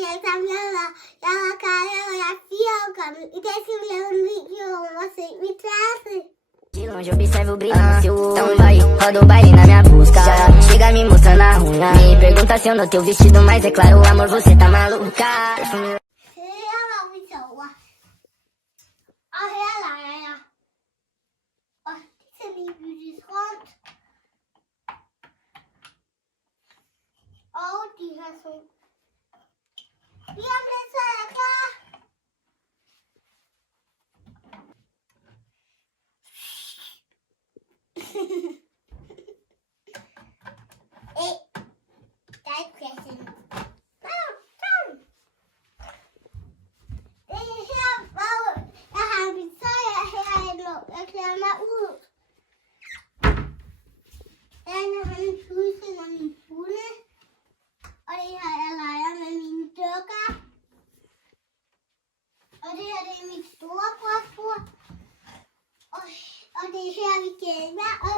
jeg var Kaja, og jeg er 4 år gammel. I dag skal vi lave en video om at se mit værelse. De longe observo o brilho no seu olho. Então vai, roda o baile na minha busca. Chega me mostrando a unha. Me pergunta se eu não teu vestido, mas é claro, amor, você tá maluca. Her var vi sover. Og her leger jeg. Og det skal lige byttes rundt. Og de her så. Lige om lidt, så er jeg klar. Hey, der er pladsen. Jeg har min tøj herinde, jeg klæder mig ud. Herinde har min pudsel og min hunde. Og det her, jeg leger med mine dukker. Og det her, det er mit storebrors bord. Og det er her, vi gamer. Og